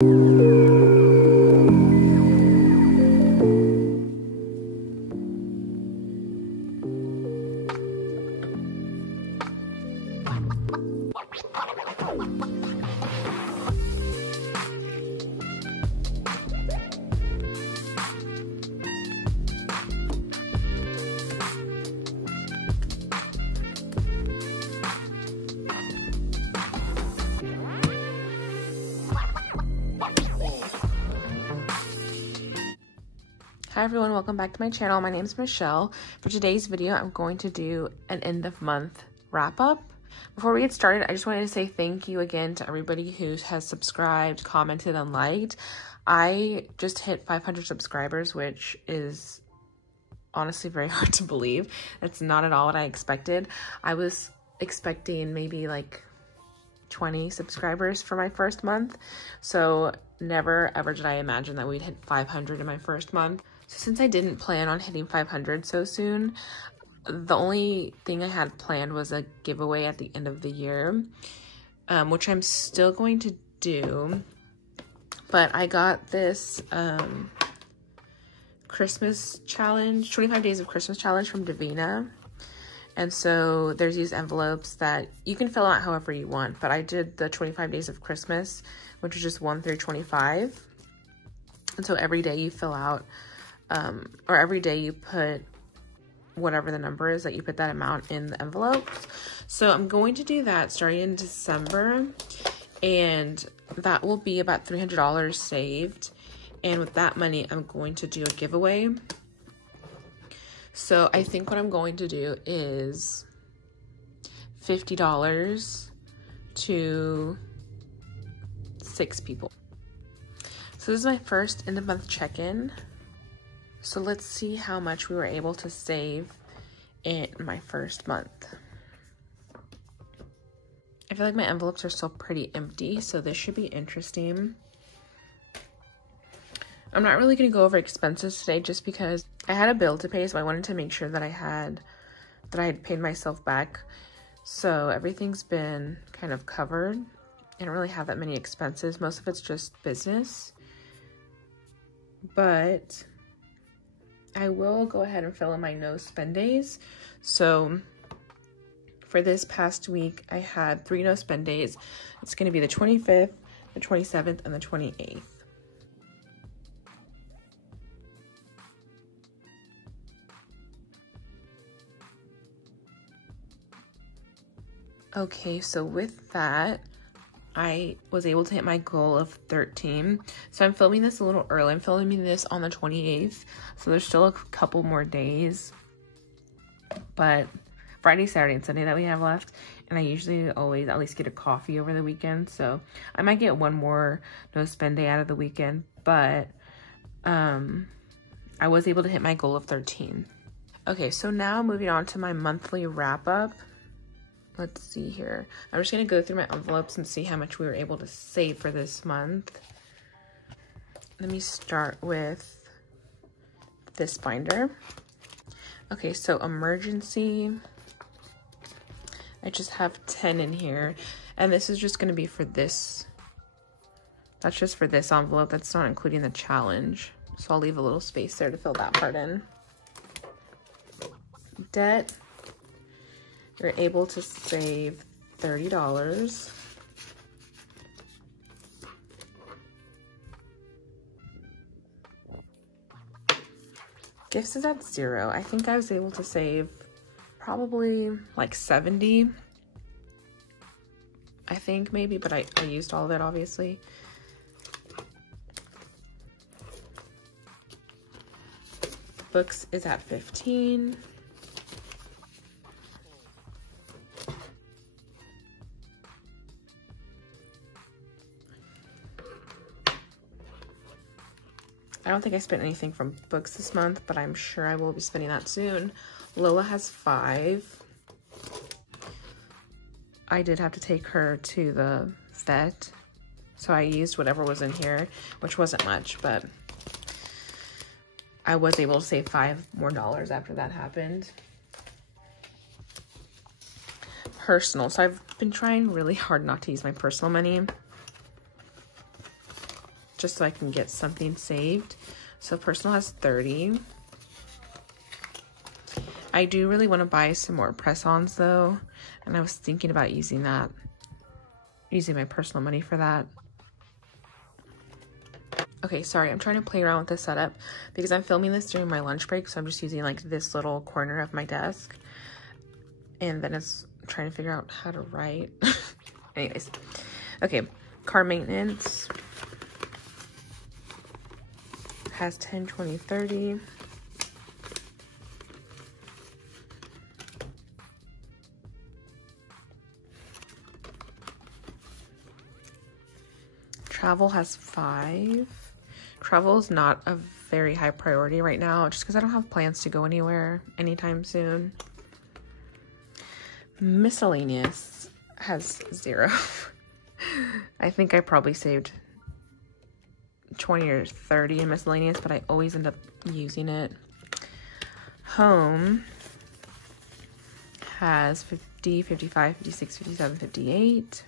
Hi everyone, welcome back to my channel. My name is Michelle. For today's video, I'm going to do an end of month wrap up. Before we get started, I just wanted to say thank you again to everybody who has subscribed, commented, and liked. I just hit 500 subscribers, which is honestly very hard to believe. That's not at all what I expected. I was expecting maybe like 20 subscribers for my first month. So never ever did I imagine that we'd hit 500 in my first month. So since I didn't plan on hitting 500 so soon, the only thing I had planned was a giveaway at the end of the year, which I'm still going to do. But I got this Christmas challenge, 25 days of Christmas challenge from Davina. And so there's these envelopes that you can fill out however you want, but I did the 25 days of Christmas, which is just 1 through 25. And so every day you fill out, or every day you put whatever the number is that you put that amount in the envelopes. So I'm going to do that starting in December, and that will be about $300 saved. And with that money, I'm going to do a giveaway. So I think what I'm going to do is $50 to 6 people. So this is my first end of month check-in. So let's see how much we were able to save in my first month. I feel like my envelopes are still pretty empty, so this should be interesting. I'm not really going to go over expenses today just because I had a bill to pay, so I wanted to make sure that I had paid myself back. So everything's been kind of covered. I don't really have that many expenses. Most of it's just business. But I will go ahead and fill in my no spend days. So for this past week, I had 3 no spend days. It's going to be the 25th, the 27th, and the 28th. Okay, so with that, I was able to hit my goal of 13. So I'm filming this a little early. I'm filming this on the 28th. So there's still a couple more days. But Friday, Saturday, and Sunday that we have left. And I usually always at least get a coffee over the weekend. So I might get one more no spend day out of the weekend. But I was able to hit my goal of 13. Okay, so now moving on to my monthly wrap up. Let's see here. I'm just going to go through my envelopes and see how much we were able to save for this month. Let me start with this binder. Okay, so emergency. I just have 10 in here. And this is just going to be for this. That's just for this envelope. That's not including the challenge. So I'll leave a little space there to fill that part in. Debt. You're able to save $30. Gifts is at 0. I think I was able to save probably like 70. I think maybe, but I used all of it obviously. Books is at 15. I don't think I spent anything from books this month, but I'm sure I will be spending that soon. Lola has 5. I did have to take her to the vet, so I used whatever was in here, which wasn't much, but I was able to save $5 more after that happened. Personal. So I've been trying really hard not to use my personal money. just so I can get something saved. So personal has 30. I do really want to buy some more press-ons though, and I was thinking about using my personal money for that. Okay, sorry, I'm trying to play around with this setup because I'm filming this during my lunch break, so I'm just using like this little corner of my desk, and then it's trying to figure out how to write. Anyways, okay, car maintenance has 10, 20, 30. Travel has 5. Travel is not a very high priority right now, just because I don't have plans to go anywhere anytime soon. Miscellaneous has 0. I think I probably saved 20 or 30 in miscellaneous, but I always end up using it. Home has 50, 55, 56, 57, 58.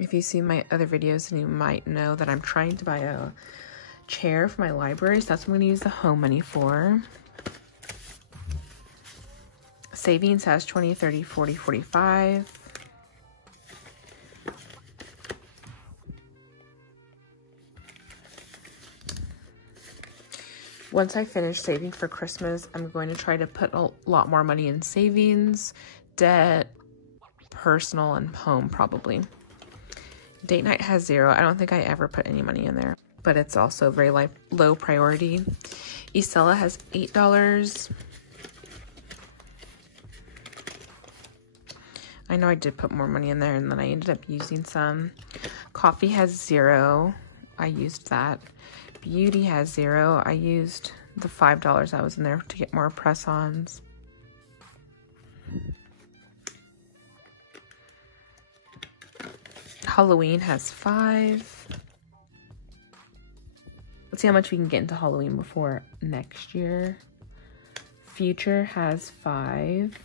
If you see my other videos, then you might know that I'm trying to buy a chair for my library, so that's what I'm going to use the home money for. Savings has 20, 30, 40, 45. Once I finish saving for Christmas, I'm going to try to put a lot more money in savings, debt, personal, and home probably. Date night has 0. I don't think I ever put any money in there, but it's also very low priority. Ysela has $8. I know I did put more money in there, and then I ended up using some. Coffee has 0. I used that. Beauty has 0. I used the $5 that was in there to get more press-ons. Halloween has 5. Let's see how much we can get into Halloween before next year. Future has 5.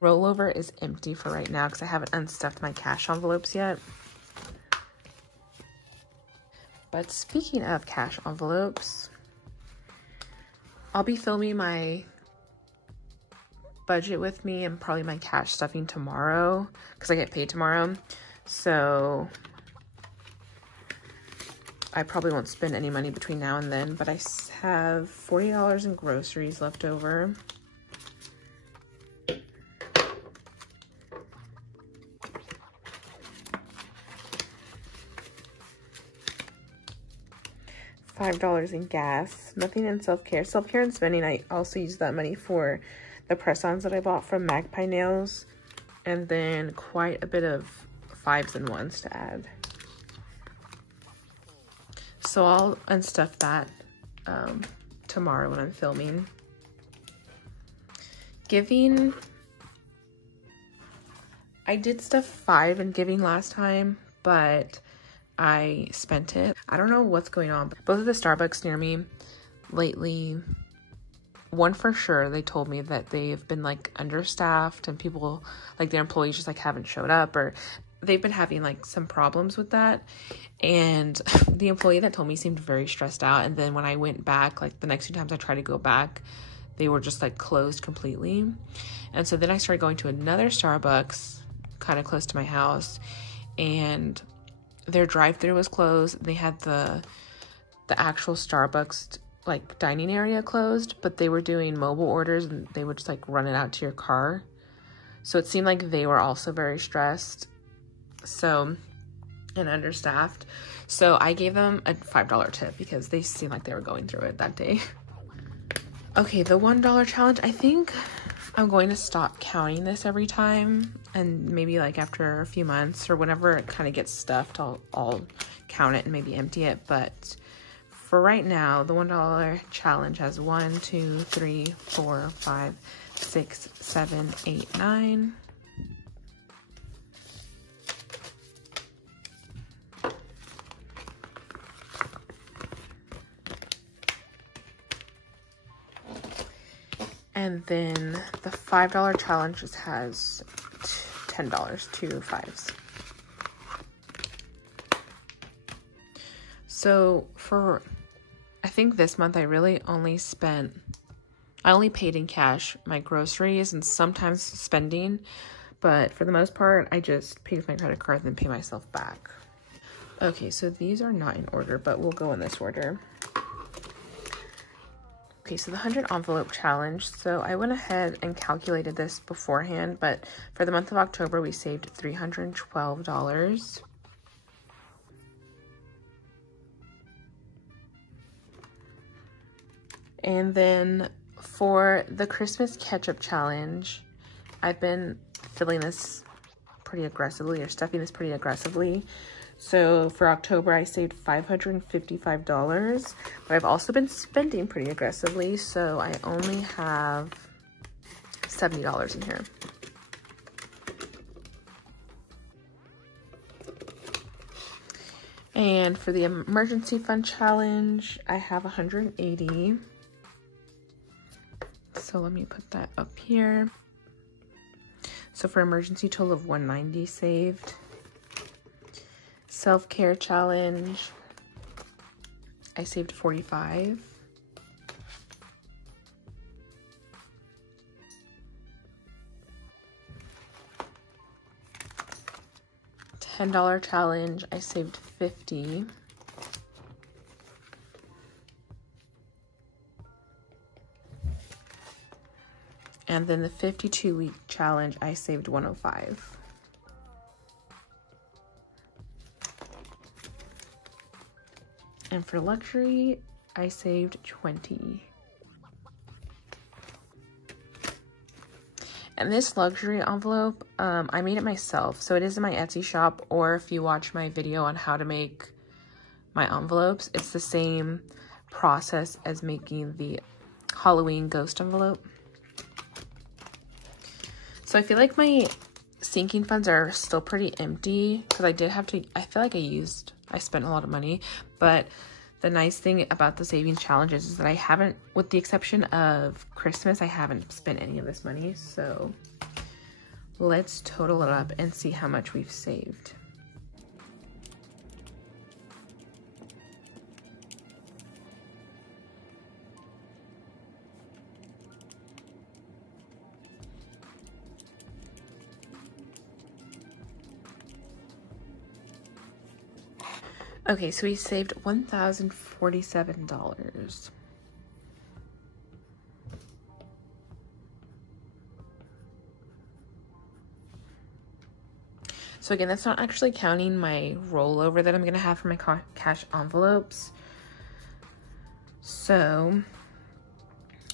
Rollover is empty for right now because I haven't unstuffed my cash envelopes yet. But speaking of cash envelopes, I'll be filming my budget with me and probably my cash stuffing tomorrow because I get paid tomorrow. So I probably won't spend any money between now and then, but I have $40 in groceries left over. $5 in gas, nothing in self-care. Self-care and spending, I also use that money for the press-ons that I bought from Magpie Nails, and then quite a bit of 5s and 1s to add. So I'll unstuff that tomorrow when I'm filming. Giving, I did stuff 5 in giving last time, but I spent it. I don't know what's going on. Both of the Starbucks near me lately, one for sure, they told me that they've been like understaffed and people, like their employees just like haven't showed up, or they've been having like some problems with that. And the employee that told me seemed very stressed out. And then when I went back, like the next few times I tried to go back, they were just like closed completely. And so then I started going to another Starbucks kind of close to my house, and their drive-thru was closed. They had the actual Starbucks like dining area closed, but they were doing mobile orders and they would just like run it out to your car. So it seemed like they were also very stressed, so, and understaffed. So I gave them a $5 tip because they seemed like they were going through it that day. Okay, the $1 challenge, I think I'm going to stop counting this every time, and maybe like after a few months or whenever it kind of gets stuffed, I'll count it and maybe empty it. But for right now, the $1 challenge has 1, 2, 3, 4, 5, 6, 7, 8, 9. And then the $5 challenge just has $10, 2 5s. So for, I think this month I really only paid in cash my groceries and sometimes spending, but for the most part, I just paid with my credit card and then pay myself back. Okay, so these are not in order, but we'll go in this order. Okay, so the 100 envelope challenge. So I went ahead and calculated this beforehand, but for the month of October, we saved $312. And then for the Christmas ketchup challenge, I've been filling this pretty aggressively, or stuffing this pretty aggressively. So for October, I saved $555, but I've also been spending pretty aggressively, so I only have $70 in here. And for the emergency fund challenge, I have 180. So let me put that up here. So for emergency, total of 190 saved. Self-care challenge, I saved 45. $10 challenge, I saved 50. And then the 52-week challenge, I saved 105. And for luxury, I saved 20. And this luxury envelope, I made it myself. So it is in my Etsy shop, or if you watch my video on how to make my envelopes, it's the same process as making the Halloween ghost envelope. So I feel like my sinking funds are still pretty empty because I did have to, I feel like I spent a lot of money, but the nice thing about the savings challenges is that I haven't, with the exception of Christmas, I haven't spent any of this money. So let's total it up and see how much we've saved. Okay, so we saved $1,047. So again, that's not actually counting my rollover that I'm gonna have for my cash envelopes. So,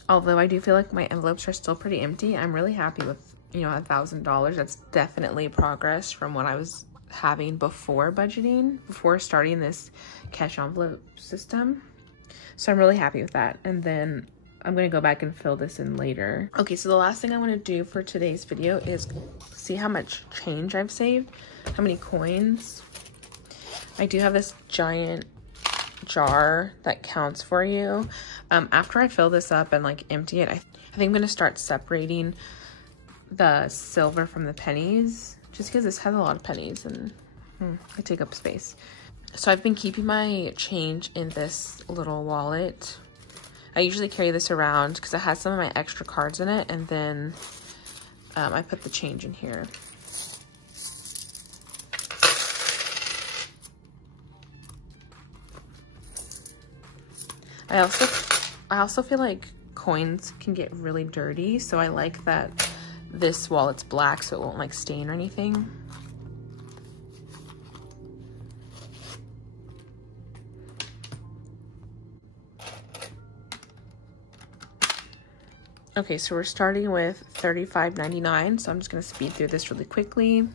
although I do feel like my envelopes are still pretty empty, I'm really happy with, you know, $1,000. That's definitely progress from what I was having before budgeting, before starting this cash envelope system. So I'm really happy with that. And then I'm going to go back and fill this in later. Okay, so the last thing I want to do for today's video is see how much change I've saved, how many coins. I do have this giant jar that counts for you. After I fill this up and like empty it, I think I'm going to start separating the silver from the pennies, just because this has a lot of pennies and they take up space. So I've been keeping my change in this little wallet. I usually carry this around because it has some of my extra cards in it, and then I put the change in here. I also feel like coins can get really dirty, so I like that this wallet's black so it won't like stain or anything. Okay, so we're starting with $35.99, so I'm just going to speed through this really quickly.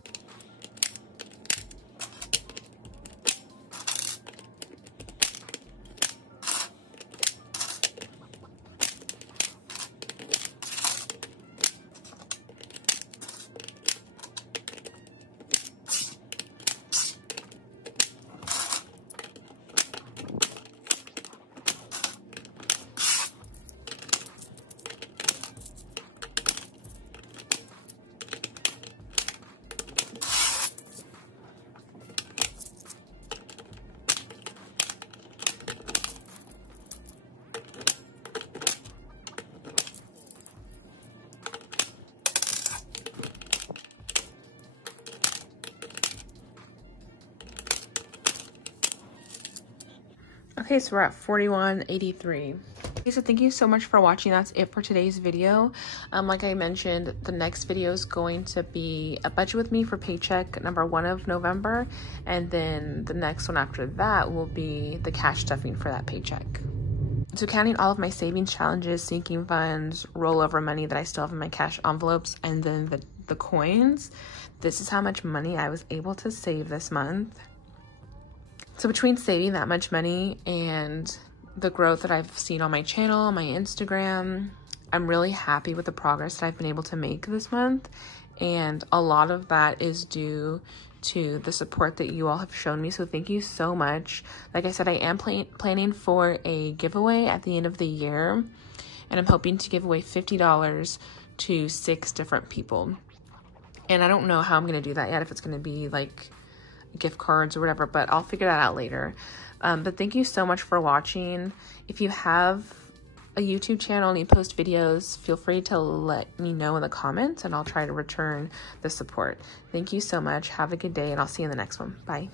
Okay, so we're at 41.83. Okay, so thank you so much for watching. That's it for today's video. Like I mentioned, the next video is going to be a budget with me for paycheck number 1 of November, and then the next one after that will be the cash stuffing for that paycheck. So counting all of my savings challenges, sinking funds, rollover money that I still have in my cash envelopes, and then the coins, this is how much money I was able to save this month. So between saving that much money and the growth that I've seen on my channel, my Instagram, I'm really happy with the progress that I've been able to make this month. And a lot of that is due to the support that you all have shown me. So thank you so much. Like I said, I am planning for a giveaway at the end of the year. And I'm hoping to give away $50 to 6 different people. And I don't know how I'm going to do that yet, if it's going to be like gift cards or whatever, but I'll figure that out later. But thank you so much for watching. If you have a YouTube channel and you post videos, feel free to let me know in the comments and I'll try to return the support. Thank you so much. Have a good day and I'll see you in the next one. Bye.